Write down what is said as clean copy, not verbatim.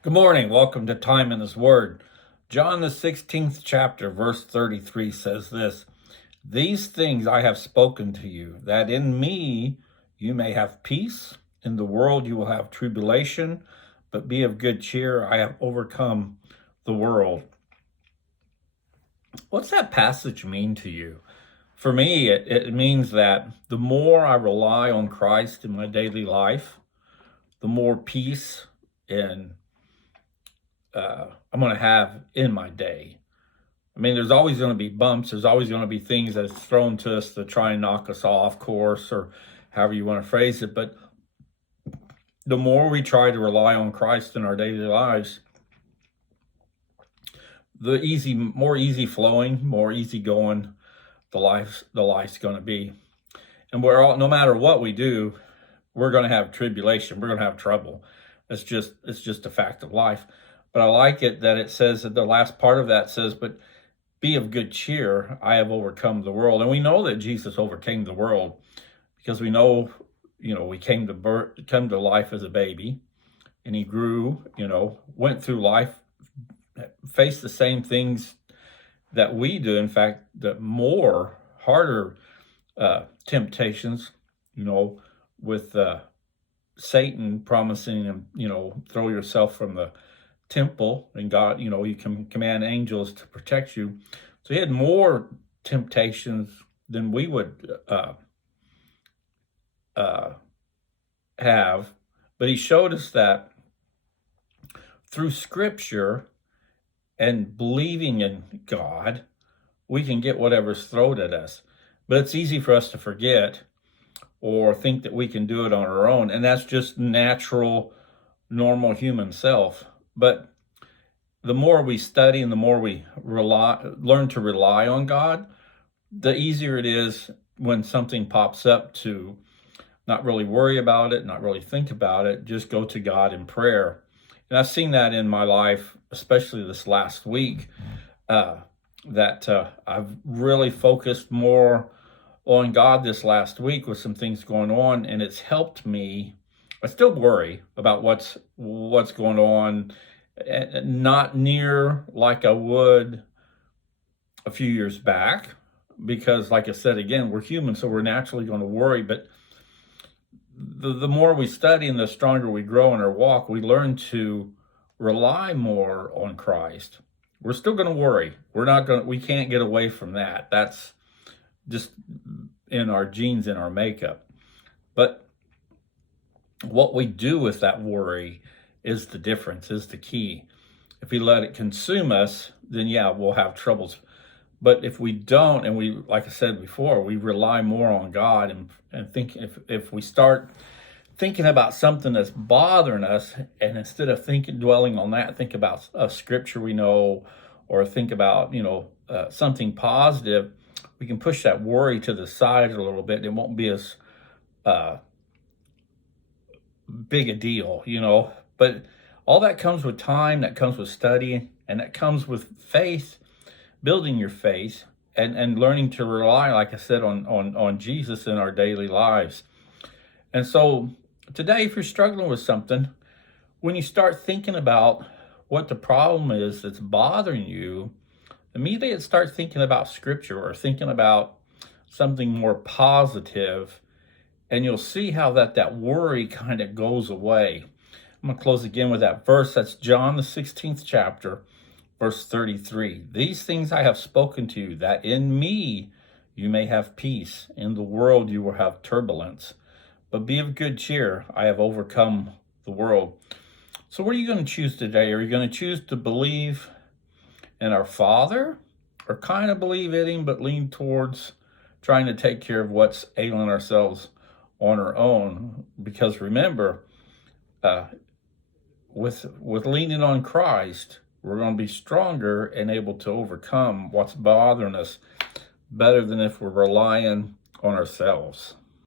Good morning. Welcome to Time in His Word. John, the 16th chapter, verse 33 says this: These things I have spoken to you, that in me you may have peace. In the world you will have tribulation, but be of good cheer. I have overcome the world. What's that passage mean to you? For me, it means that the more I rely on Christ in my daily life, the more peace and I'm going to have in my day. I mean, there's always going to be bumps. There's always going to be things that's thrown to us to try and knock us off course, or however you want to phrase it. But the more we try to rely on Christ in our daily lives, more easy flowing, more easy going the life's going to be. And no matter what we do, we're going to have tribulation. We're going to have trouble. It's just a fact of life. But I like it that it says that the last part of that says, but be of good cheer. I have overcome the world. And we know that Jesus overcame the world because we know, we come to life as a baby, and he grew, went through life, faced the same things that we do. In fact, the harder temptations, with Satan promising him, throw yourself from the temple, and God, you can command angels to protect you. So he had more temptations than we would have, but he showed us that through Scripture and believing in God, we can get whatever's thrown at us. But it's easy for us to forget or think that we can do it on our own, and that's just natural, normal human self. But the more we study and the more we learn to rely on God, the easier it is when something pops up to not really worry about it, not really think about it, just go to God in prayer. And I've seen that in my life, especially this last week, that I've really focused more on God this last week with some things going on, and it's helped me. I still worry about what's going on, not near like I would a few years back, because like I said, again, we're human, so we're naturally going to worry. But the more we study and the stronger we grow in our walk, we learn to rely more on Christ. We're still going to worry. We can't get away from that. That's just in our genes, in our makeup. But what we do with that worry is the difference, is the key. If we let it consume us, then yeah, we'll have troubles. But if we don't, and we, like I said before, we rely more on God and think, if we start thinking about something that's bothering us, and instead of dwelling on that, think about a scripture we know, or think about, something positive, we can push that worry to the side a little bit. It won't be as big a deal, But all that comes with time, that comes with study, and that comes with faith, building your faith, and learning to rely, like I said, on Jesus in our daily lives. And so today, if you're struggling with something, when you start thinking about what the problem is that's bothering you, immediately start thinking about Scripture or thinking about something more positive, and you'll see how that worry kind of goes away. I'm going to close again with that verse. That's John, the 16th chapter, verse 33. These things I have spoken to you, that in me you may have peace. In the world you will have turbulence. But be of good cheer. I have overcome the world. So what are you going to choose today? Are you going to choose to believe in our Father, or kind of believe in him but lean towards trying to take care of what's ailing ourselves on our own? Because remember, with leaning on Christ, we're going to be stronger and able to overcome what's bothering us better than if we're relying on ourselves.